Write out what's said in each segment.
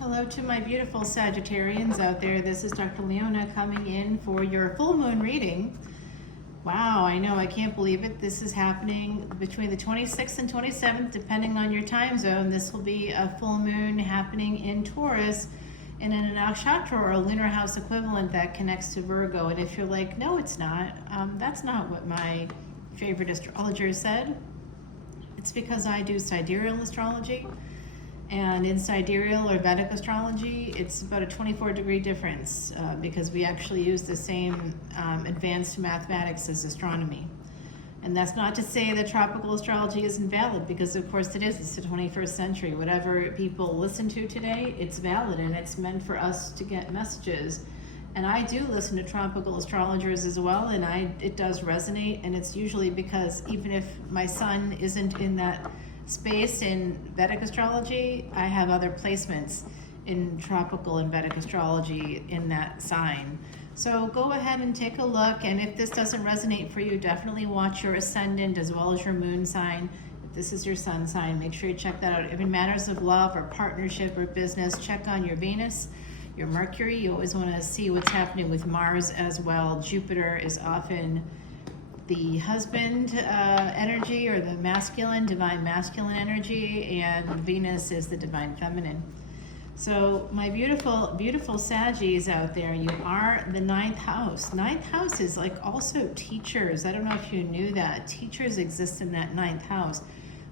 Hello to my beautiful Sagittarians out there. This is Dr. Leona coming in for your full moon reading. Wow, I know, I can't believe it. This is happening between the 26th and 27th, depending on your time zone. This will be a full moon happening in Taurus and in a nakshatra or a lunar house equivalent that connects to Virgo. And if you're like, no, it's not, that's not what my favorite astrologer said. It's because I do sidereal astrology. And in sidereal or Vedic astrology, it's about a 24-degree difference because we actually use the same advanced mathematics as astronomy. And that's not to say that tropical astrology isn't valid, because of course it is. It's the 21st century. Whatever people listen to today, it's valid, and it's meant for us to get messages. And I do listen to tropical astrologers as well, and it does resonate, and it's usually because even if my sun isn't in that space in Vedic astrology, I have other placements in tropical and Vedic astrology in that sign. So go ahead and take a look, and if this doesn't resonate for you, definitely watch your ascendant as well as your moon sign. If this is your sun sign, make sure you check that out. If in matters of love or partnership or business, check on your Venus, your Mercury. You always want to see what's happening with Mars as well. Jupiter is often the husband energy, or the masculine, divine masculine energy, and Venus is the divine feminine. So my beautiful, beautiful Saggies out there, you are the ninth house. Ninth house is like also teachers. I don't know if you knew that. Teachers exist in that ninth house.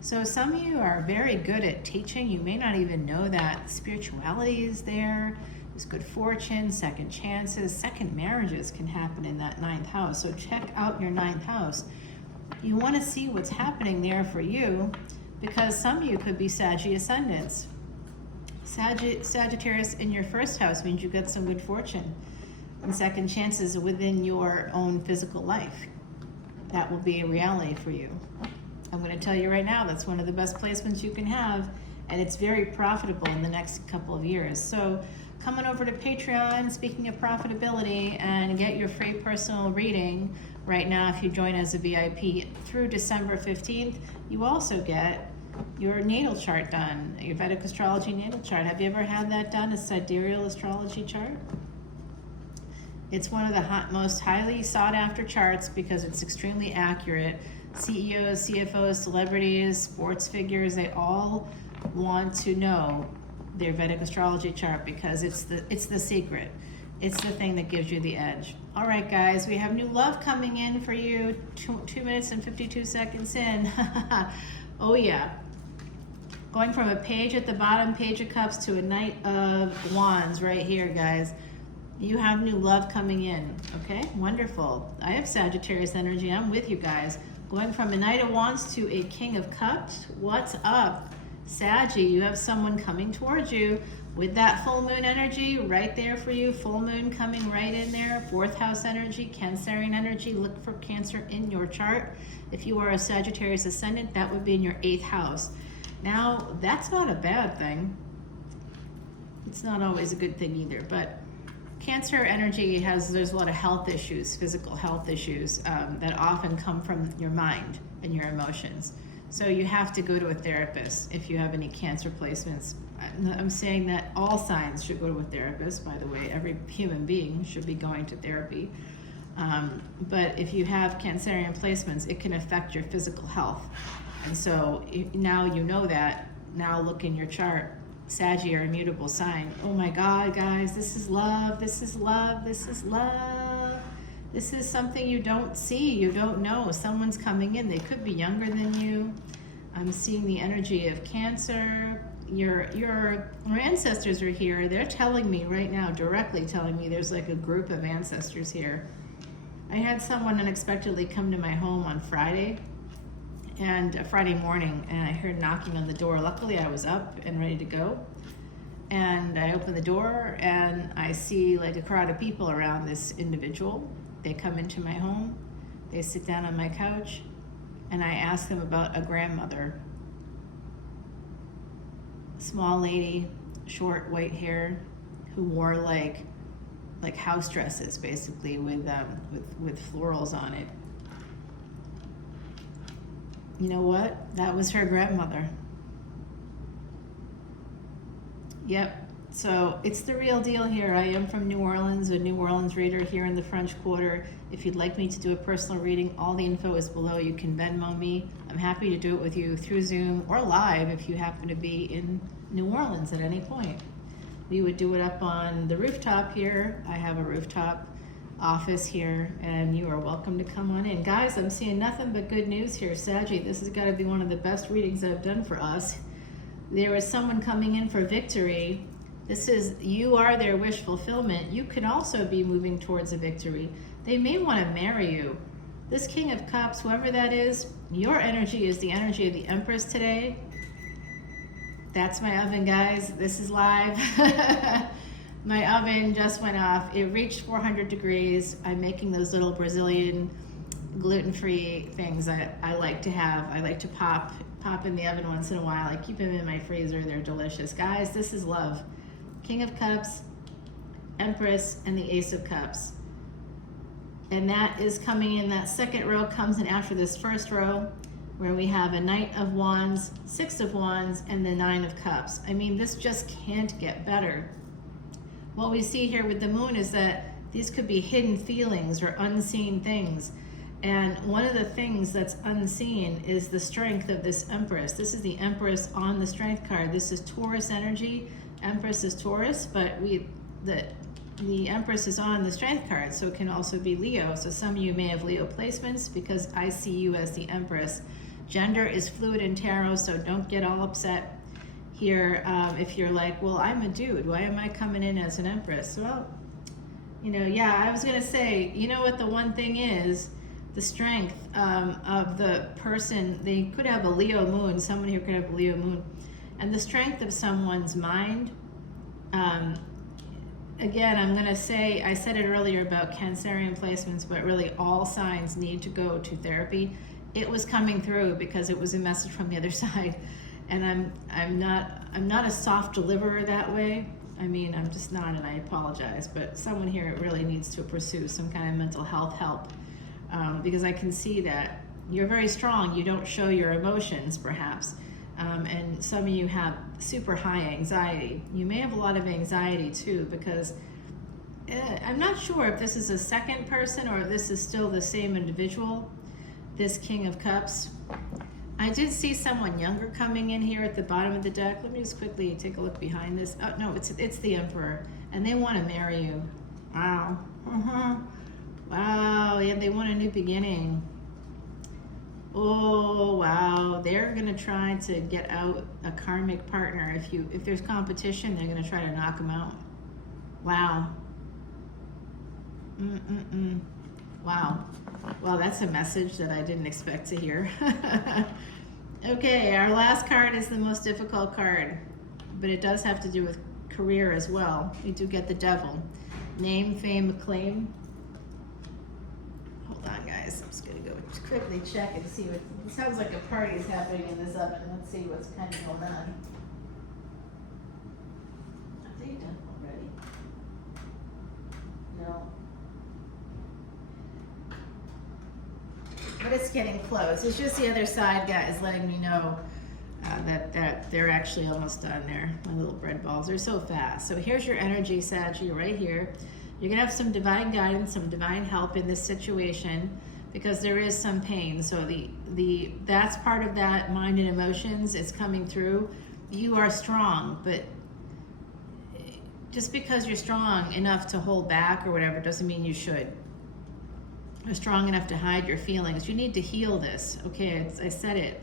So some of you are very good at teaching. You may not even know that. Spirituality is there. There's good fortune, second chances, second marriages can happen in that ninth house. So check out your ninth house. You want to see what's happening there for you, because some of you could be Saggy ascendants. Sagittarius in your first house means you get some good fortune and second chances within your own physical life. That will be a reality for you. I'm going to tell you right now, that's one of the best placements you can have, and it's very profitable in the next couple of years. So come on over to Patreon, speaking of profitability, and get your free personal reading right now. If you join as a VIP through December 15th, you also get your natal chart done, your Vedic astrology natal chart. Have you ever had that done, a sidereal astrology chart? It's one of the most highly sought after charts because it's extremely accurate. CEOs, CFOs, celebrities, sports figures, they all want to know their Vedic astrology chart because it's the secret. It's the thing that gives you the edge. All right, guys, we have new love coming in for you. 2 minutes and 52 seconds in. Oh yeah. Going from a page at the bottom, Page of Cups, to a Knight of Wands right here, guys. You have new love coming in, okay? Wonderful. I have Sagittarius energy. I'm with you guys. Going from a Knight of Wands to a King of Cups. What's up, Saggy? You have someone coming towards you with that full moon energy right there for you. Full moon coming right in there. Fourth house energy, Cancerian energy. Look for Cancer in your chart. If you are a Sagittarius ascendant, that would be in your 8th house. Now, that's not a bad thing. It's not always a good thing either, but Cancer energy there's a lot of health issues, physical health issues that often come from your mind and your emotions. So you have to go to a therapist if you have any Cancer placements. I'm saying that all signs should go to a therapist, by the way. Every human being should be going to therapy. But if you have Cancerian placements, it can affect your physical health. And so now you know that. Now look in your chart. Saggy, your immutable sign. Oh my God, guys, this is love. This is love. This is love. This is something you don't see, you don't know. Someone's coming in. They could be younger than you. I'm seeing the energy of Cancer. Your ancestors are here. They're telling me right now, directly telling me there's like a group of ancestors here. I had someone unexpectedly come to my home on Friday, and Friday morning, and I heard knocking on the door. Luckily, I was up and ready to go. And I open the door, and I see like a crowd of people around this individual. They come into my home, they sit down on my couch, and I ask them about a grandmother. Small lady, short white hair, who wore like house dresses, basically, with florals on it. You know what? That was her grandmother. Yep. So it's the real deal here. I am from New Orleans, a New Orleans reader here in the French Quarter. If you'd like me to do a personal reading, all the info is below. You can Venmo me. I'm happy to do it with you through Zoom or live if you happen to be in New Orleans at any point. We would do it up on the rooftop here. I have a rooftop office here, and you are welcome to come on in. Guys, I'm seeing nothing but good news here. Saggie, this has got to be one of the best readings I've done for us. There is someone coming in for victory. This is, you are their wish fulfillment. You can also be moving towards a victory. They may want to marry you. This King of Cups, whoever that is, your energy is the energy of the Empress today. That's my oven, guys. This is live. My oven just went off. It reached 400 degrees. I'm making those little Brazilian gluten-free things I like to have. I like to pop in the oven once in a while. I keep them in my freezer. They're delicious. Guys, this is love. King of Cups, Empress, and the Ace of Cups. And that is coming in, that second row comes in after this first row, where we have a Knight of Wands, Six of Wands, and the Nine of Cups. I mean, this just can't get better. What we see here with the moon is that these could be hidden feelings or unseen things. And one of the things that's unseen is the strength of this Empress. This is the Empress on the Strength card. This is Taurus energy. Empress is Taurus, but the Empress is on the Strength card, so it can also be Leo. So some of you may have Leo placements because I see you as the Empress. Gender is fluid in tarot, so don't get all upset here if you're like, well, I'm a dude. Why am I coming in as an Empress? Well, you know, yeah, I was going to say, you know what the one thing is? The strength of the person. They could have a Leo moon. Someone here could have a Leo moon. And the strength of someone's mind. Again, I'm going to say, I said it earlier about Cancerian placements, but really all signs need to go to therapy. It was coming through because it was a message from the other side. And I'm not a soft deliverer that way. I mean, I'm just not, and I apologize. But someone here really needs to pursue some kind of mental health help because I can see that you're very strong. You don't show your emotions, perhaps. And some of you have super high anxiety. You may have a lot of anxiety too, because I'm not sure if this is a second person or if this is still the same individual, this King of Cups. I did see someone younger coming in here at the bottom of the deck. Let me just quickly take a look behind this. Oh, no, it's the Emperor, and they want to marry you. Wow. Wow, yeah, they want a new beginning. Oh, wow. They're going to try to get out a karmic partner. If there's competition, they're going to try to knock them out. Wow. Wow. Well, that's a message that I didn't expect to hear. Okay, our last card is the most difficult card, but it does have to do with career as well. We do get the Devil. Name, fame, acclaim. Hold on, guys. I'm just going to go quickly check and see what... It sounds like a party is happening in this oven. Let's see what's kind of going on. Are they done already? No. But it's getting close. It's just the other side, guys, letting me know that they're actually almost done there. My little bread balls are so fast. So here's your energy, Saggie, right here. You're going to have some divine guidance, some divine help in this situation because there is some pain. So that's part of that mind and emotions. It's coming through. You are strong, but just because you're strong enough to hold back or whatever doesn't mean you should. You're strong enough to hide your feelings. You need to heal this. Okay, I said it.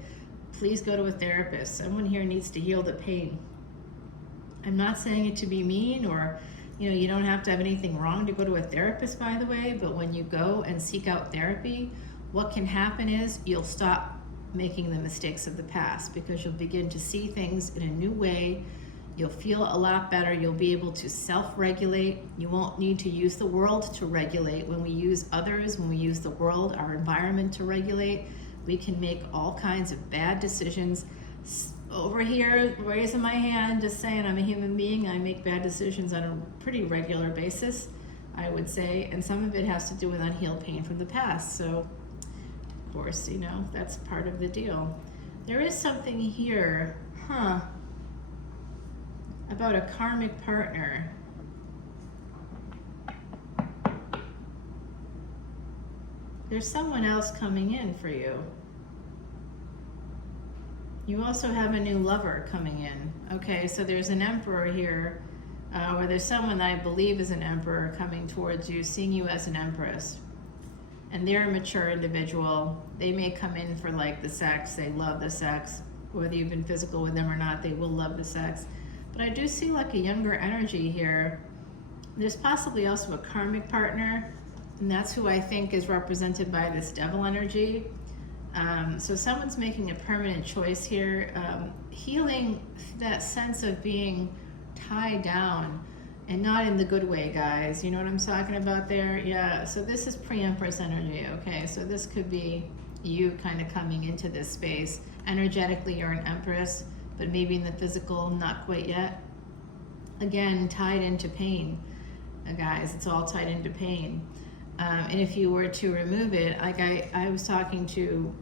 Please go to a therapist. Someone here needs to heal the pain. I'm not saying it to be mean or, you don't have to have anything wrong to go to a therapist, by the way, but when you go and seek out therapy, what can happen is you'll stop making the mistakes of the past because you'll begin to see things in a new way. You'll feel a lot better. You'll be able to self-regulate. You won't need to use the world to regulate. When we use others, when we use the world, our environment to regulate, we can make all kinds of bad decisions. Over here, raising my hand, just saying I'm a human being. I make bad decisions on a pretty regular basis, I would say. And some of it has to do with unhealed pain from the past. So, of course, that's part of the deal. There is something here, about a karmic partner. There's someone else coming in for you. You also have a new lover coming in. Okay, so there's an emperor here, or there's someone that I believe is an emperor coming towards you, seeing you as an empress. And they're a mature individual. They may come in for like the sex. They love the sex. Whether you've been physical with them or not, they will love the sex. But I do see like a younger energy here. There's possibly also a karmic partner, and that's who I think is represented by this devil energy. So someone's making a permanent choice here, healing that sense of being tied down, and not in the good way, guys. You know what I'm talking about there? Yeah, so this is pre-empress energy, okay? So this could be you kind of coming into this space. Energetically, you're an empress, but maybe in the physical, not quite yet. Again, tied into pain, guys. It's all tied into pain. And if you were to remove it, like I was talking to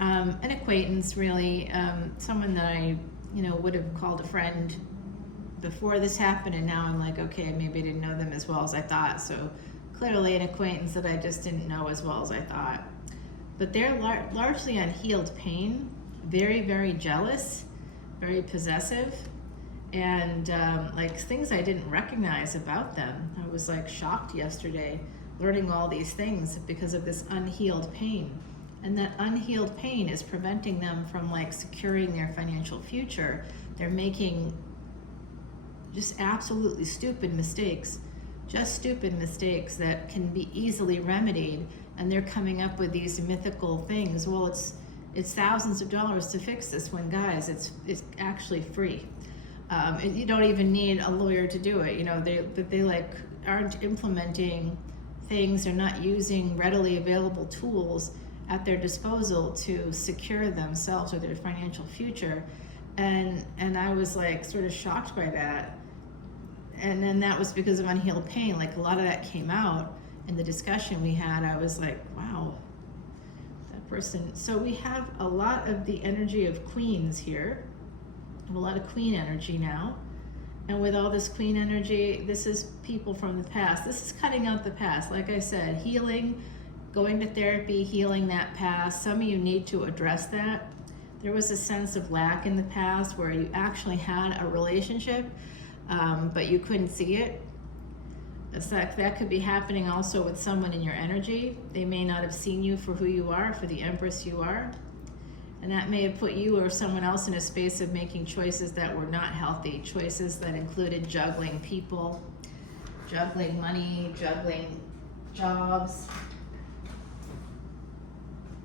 an acquaintance, really, someone that I, would have called a friend before this happened, and now I'm like, okay, maybe I didn't know them as well as I thought. So clearly an acquaintance that I just didn't know as well as I thought. But they're largely unhealed pain, very, very jealous, very possessive, and like things I didn't recognize about them. I was like shocked yesterday, learning all these things because of this unhealed pain. And that unhealed pain is preventing them from like securing their financial future. They're making just absolutely stupid mistakes, just stupid mistakes that can be easily remedied. And they're coming up with these mythical things. Well, it's thousands of dollars to fix this one, guys. It's actually free. And you don't even need a lawyer to do it. They like aren't implementing things. They're not using readily available tools at their disposal to secure themselves or their financial future. And I was like sort of shocked by that. And then that was because of unhealed pain. Like a lot of that came out in the discussion we had. I was like, wow, that person. So we have a lot of the energy of queens here, a lot of queen energy now. And with all this queen energy, this is people from the past. This is cutting out the past. Like I said, healing, going to therapy, healing that past. Some of you need to address that. There was a sense of lack in the past where you actually had a relationship, but you couldn't see it. That could be happening also with someone in your energy. They may not have seen you for who you are, for the empress you are. And that may have put you or someone else in a space of making choices that were not healthy, choices that included juggling people, juggling money, juggling jobs.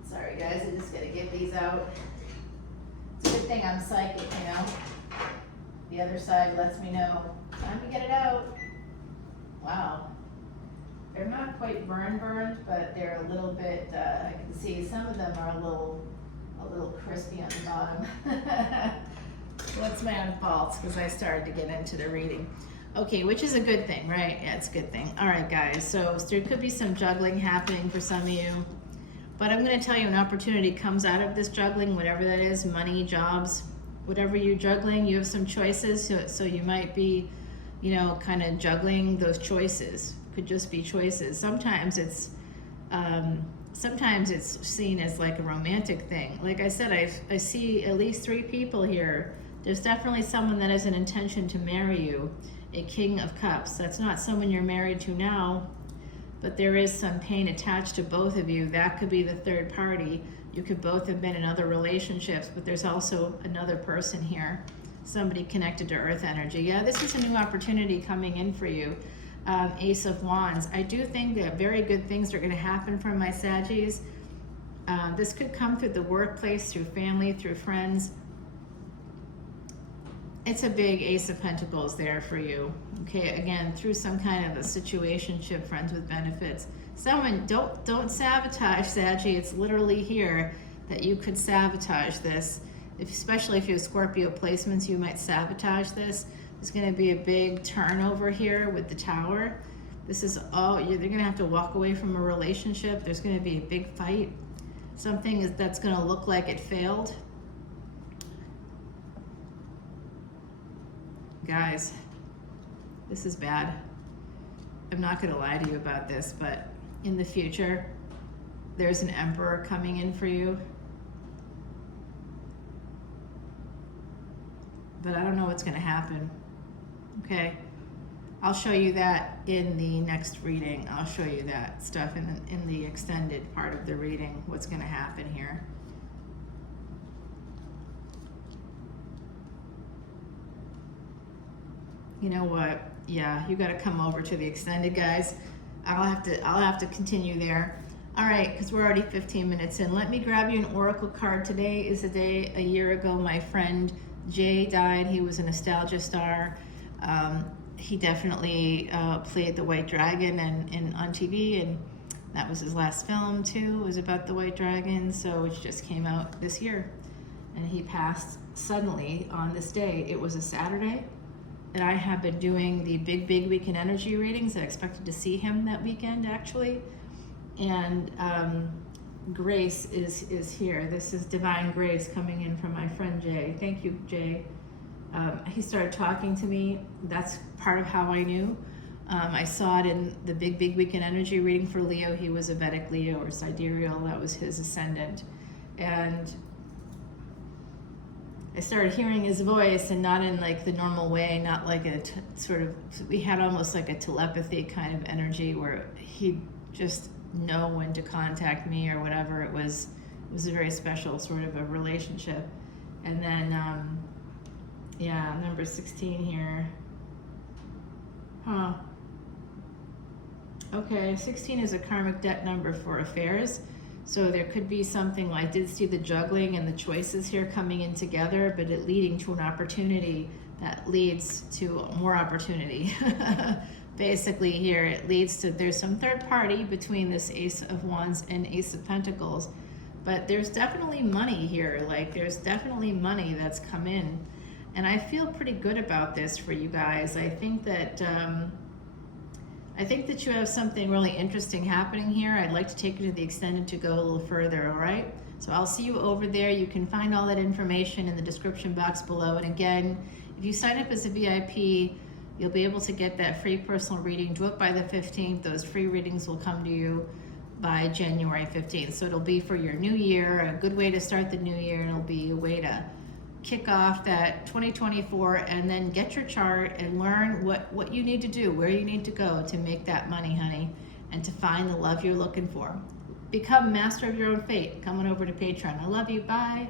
Sorry guys, I just gotta get these out. It's a good thing I'm psychic, The other side lets me know. Time to get it out. Wow. They're not quite burned, but they're a little bit, I can see some of them are a little crispy on the bottom. What's my own fault? Because I started to get into the reading. Okay, which is a good thing, right? Yeah, it's a good thing. All right, guys. So there could be some juggling happening for some of you. But I'm going to tell you, an opportunity comes out of this juggling, whatever that is, money, jobs, whatever you're juggling, you have some choices. So you might be, kind of juggling those choices. Could just be choices. Sometimes it's seen as like a romantic thing. Like I said, I see at least 3 people here. There's definitely someone that has an intention to marry you, a King of Cups. That's not someone you're married to now, but there is some pain attached to both of you. That could be the third party. You could both have been in other relationships, but there's also another person here, somebody connected to Earth energy. Yeah, this is a new opportunity coming in for you. Ace of Wands. I do think that very good things are going to happen from my Saggies. This could come through the workplace, through family, through friends. It's a big Ace of Pentacles there for you. Okay, again, through some kind of a situationship, friends with benefits. Someone, don't sabotage, Saggy. It's literally here that you could sabotage this. Especially if you have Scorpio placements, you might sabotage this. There's going to be a big turnover here with the Tower. This is all, they're going to have to walk away from a relationship. There's going to be a big fight. Something that's going to look like it failed. Guys, this is bad. I'm not going to lie to you about this, but in the future, there's an emperor coming in for you. But I don't know what's going to happen. Okay? I'll show you that in the next reading. I'll show you that stuff in the extended part of the reading, what's going to happen here. You know what? Yeah, you got to come over to the extended, guys. I'll have to continue there. All right, because we're already 15 minutes in. Let me grab you an oracle card. Today is the day a year ago my friend Jay died. He was a nostalgia star. He definitely played the White Dragon on TV, and that was his last film too. It was about the White Dragon, so which just came out this year. And he passed suddenly on this day. It was a Saturday. And I have been doing the big weekend energy readings. I expected to see him that weekend, actually. And grace is here. This is divine grace coming in from my friend Jay. Thank you, Jay. He started talking to me. That's part of how I knew. I saw it in the big weekend energy reading for Leo. He was a Vedic Leo or sidereal. That was his ascendant. And I started hearing his voice, and not in like the normal way, not like a sort of, we had almost like a telepathy kind of energy where he'd just know when to contact me or whatever. It was a very special sort of a relationship. And then, yeah, number 16 here. Huh. Okay, 16 is a karmic debt number for affairs. So there could be something, I did see the juggling and the choices here coming in together, but it leading to an opportunity that leads to more opportunity. Basically here, it leads to, there's some third party between this Ace of Wands and Ace of Pentacles, but there's definitely money here. Like there's definitely money that's come in. And I feel pretty good about this for you guys. I think that you have something really interesting happening here. I'd like to take you to the extended to go a little further, all right? So I'll see you over there. You can find all that information in the description box below. And again, if you sign up as a VIP, you'll be able to get that free personal reading. Do it by the 15th. Those free readings will come to you by January 15th. So it'll be for your new year, a good way to start the new year, and it'll be a way to kick off that 2024 and then get your chart and learn what you need to do, where you need to go to make that money, honey, and to find the love you're looking for. Become master of your own fate. Come on over to Patreon. I love you. Bye.